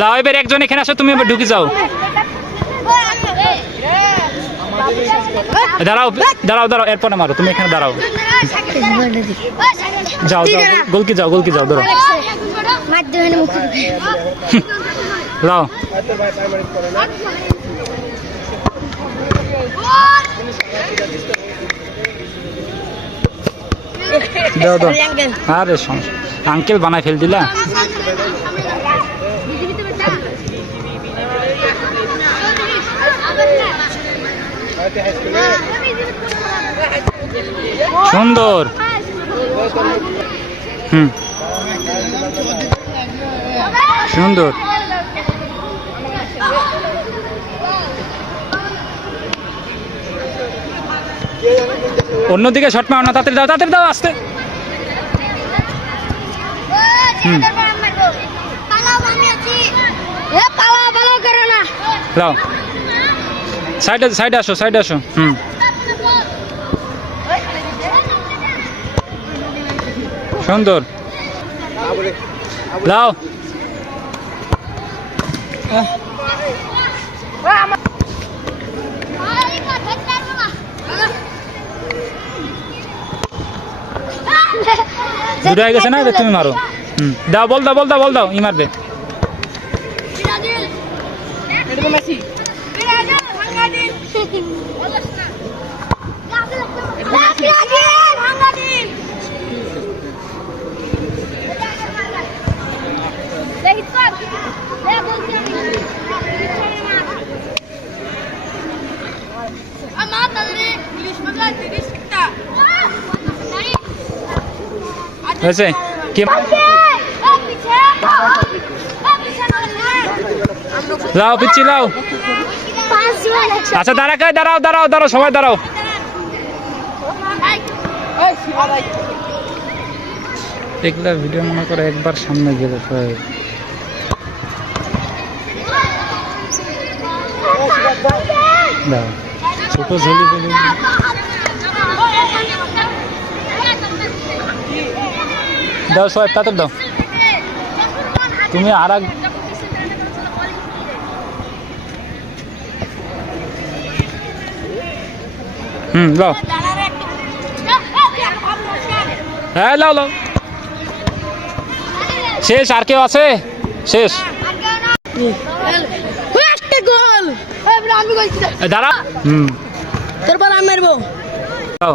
লাও এবার একজন এখানে আসো, তুমি এবার ঢুকে যাও। দাঁড়াও দাঁড়াও দাঁড়াও, এরপরে মারো, তুমি এখানে দাঁড়াও। যাও যাও, গোলকি যাও, গোলকি যাও, ধরো লাও। দাও দাও, আরে সমস্যা, আঙ্কেল বানায় ফেল দিলা। সুন্দর। সুন্দর। অন্যদিকে শট মারো না, তাড়াতাড়ি দাও, তাড়াতাড়ি দাও, আসতে। লাও, সাইডে সাইডে আসো, সাইডে আসো। সুন্দর। লাও। দুটো হয়ে গেছে না, এবার তুমি মারো। দাও, বল দাও, বল দাও, বল দাও, ই মারবে। হয়েছে কি? লাও, পিচ্ছি লাও। আচ্ছা দাঁড়া, দাঁড়াও দাঁড়াও দাঁড়াও, সবাই দাঁড়াও। এগুলা ভিডিও মনে করে একবার সামনে গেলে ছোট ঝুলি দাও, সবাই তাড়াতাড়ি দাও। তুমি আর এক লাও। হ্যাঁ লাও লাও। শেষ, আর কেউ আছে? শেষ। দাঁড়া। তারপর আমি মারবো। দাও।